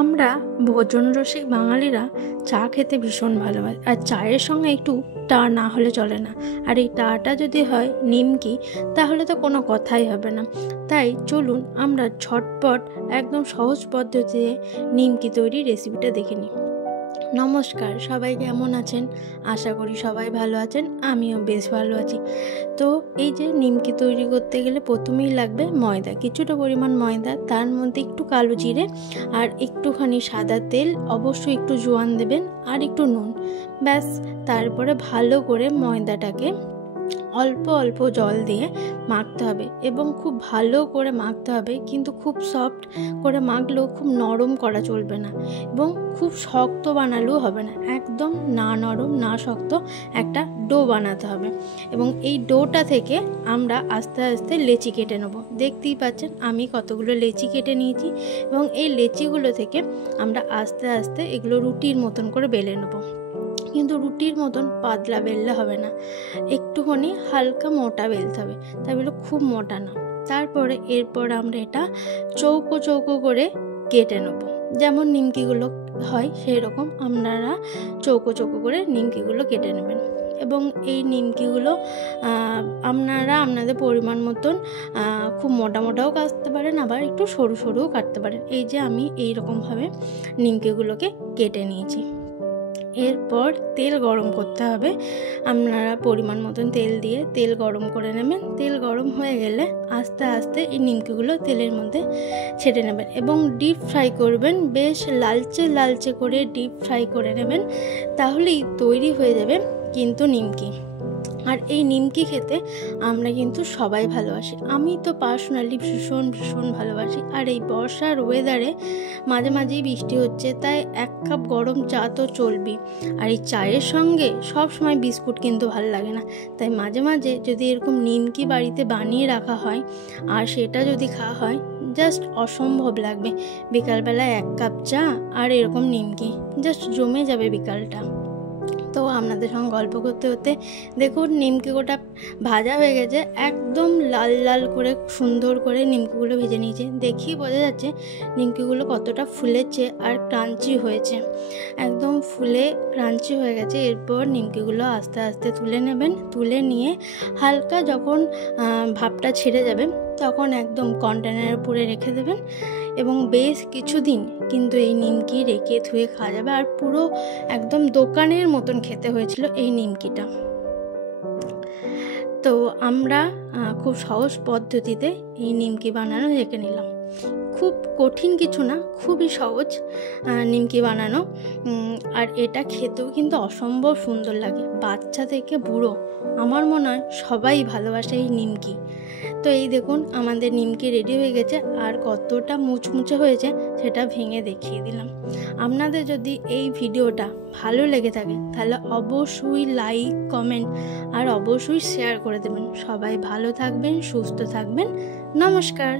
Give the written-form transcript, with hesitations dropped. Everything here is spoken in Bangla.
আমরা ভোজন রসিক বাঙালিরা চা খেতে ভীষণ ভালোবাসি, আর চায়ের সঙ্গে একটু টা না হলে চলে না। আর এই টাটা যদি হয় নিমকি, তাহলে তো কোনো কথাই হবে না। তাই চলুন আমরা ঝটপট একদম সহজ পদ্ধতিতে নিমকি তৈরির রেসিপিটা দেখে নিই। নমস্কার, সবাই কেমন আছেন? আশা করি সবাই ভালো আছেন, আমিও বেশ ভালো আছি। তো এই যে নিমকি তৈরি করতে গেলে প্রথমেই লাগবে ময়দা, কিছুটা পরিমাণ ময়দা, তার মধ্যে একটু কালো জিরে আর একটুখানি সাদা তেল, অবশ্যই একটু জোয়ান দেবেন আর একটু নুন। ব্যাস, তারপরে ভালো করে ময়দাটাকে অল্প অল্প জল দিয়ে মাখতে হবে এবং খুব ভালো করে মাখতে হবে, কিন্তু খুব সফট করে মাখলেও খুব নরম করা চলবে না এবং খুব শক্ত বানালেও হবে না, একদম না নরম না শক্ত একটা ডো বানাতে হবে। এবং এই ডোটা থেকে আমরা আস্তে আস্তে লেচি কেটে নেব। দেখতেই পাচ্ছেন আমি কতগুলো লেচি কেটে নিয়েছি এবং এই লেচিগুলো থেকে আমরা আস্তে আস্তে এগুলো রুটির মতন করে বেলে নেব। কিন্তু রুটির মতন পাতলা বেললে হবে না, একটুখানি হালকা মোটা বেলতে হবে, তাই বলে খুব মোটা না। তারপরে এরপর আমরা এটা চৌকো চৌকো করে কেটে নেব, যেমন নিমকিগুলো হয় সেই রকম আপনারা চৌকো চৌকো করে নিমকিগুলো কেটে নেবেন। এবং এই নিমকিগুলো আপনারা আপনাদের পরিমাণ মতন খুব মোটা মোটাও কাটতে পারেন, আবার একটু সরু সরুও কাটতে পারেন। এই যে আমি এইরকমভাবে নিমকিগুলোকে কেটে নিয়েছি। এরপর তেল গরম করতে হবে, আপনারা পরিমাণ মতন তেল দিয়ে তেল গরম করে নেবেন। তেল গরম হয়ে গেলে আস্তে আস্তে এই নিমকিগুলো তেলের মধ্যে ছেড়ে নেবেন এবং ডিপ ফ্রাই করবেন, বেশ লালচে লালচে করে ডিপ ফ্রাই করে নেবেন, তাহলেই তৈরি হয়ে যাবে কিন্তু নিমকি। আর এই নিমকি খেতে আমরা কিন্তু সবাই ভালোবাসি, আমি তো পার্সোনালি ভীষণ ভীষণ ভালোবাসি। আর এই বর্ষার ওয়েদারে মাঝে মাঝেই বৃষ্টি হচ্ছে, তাই 1 কাপ গরম চা তো চলবেই। আর এই চায়ের সঙ্গে সব সময় বিস্কুট কিন্তু ভালো লাগে না, তাই মাঝে মাঝে যদি এরকম নিমকি বাড়িতে বানিয়ে রাখা হয় আর সেটা যদি খাওয়া হয়, জাস্ট অসম্ভব লাগবে। বিকালবেলায় 1 কাপ চা আর এরকম নিমকি, জাস্ট জমে যাবে বিকালটা। তো আপনাদের সঙ্গে গল্প করতে করতে দেখুন নিমকি গোটা ভাজা হয়ে গেছে, একদম লাল লাল করে সুন্দর করে নিমকিগুলো ভেজে নিয়েছে। দেখেই বোঝা যাচ্ছে নিমকিগুলো কতটা ফুলেছে আর ক্রাঞ্চি হয়েছে, একদম ফুলে ক্রাঞ্চি হয়ে গেছে। এরপর নিমকিগুলো আস্তে আস্তে তুলে নেবেন, তুলে নিয়ে হালকা যখন ভাপটা ছেড়ে যাবে তখন একদম কন্টেনারে পুরে রেখে দেবেন এবং বেশ কিছুদিন কিন্তু এই নিমকি রেখে ধুয়ে খাওয়া যাবে। আর পুরো একদম দোকানের মতন খেতে হয়েছিল এই নিমকিটা। তো আমরা খুব সহজ পদ্ধতিতে এই নিমকি বানানো দেখে নিলাম, খুব কঠিন কিছু না, খুবই সহজ নিমকি বানানো। আর এটা খেতেও কিন্তু অসম্ভব সুন্দর লাগে, বাচ্চা থেকে বুড়ো আমার মনে হয় সবাই ভালোবাসে এই নিমকি। তো এই দেখুন আমাদের নিমকি রেডি হয়ে গেছে, আর কতটা মুচমুচে হয়েছে সেটা ভেঙে দেখিয়ে দিলাম। আপনাদের যদি এই ভিডিওটা ভালো লেগে থাকে তাহলে অবশ্যই লাইক কমেন্ট আর অবশ্যই শেয়ার করে দেবেন। সবাই ভালো থাকবেন, সুস্থ থাকবেন, নমস্কার।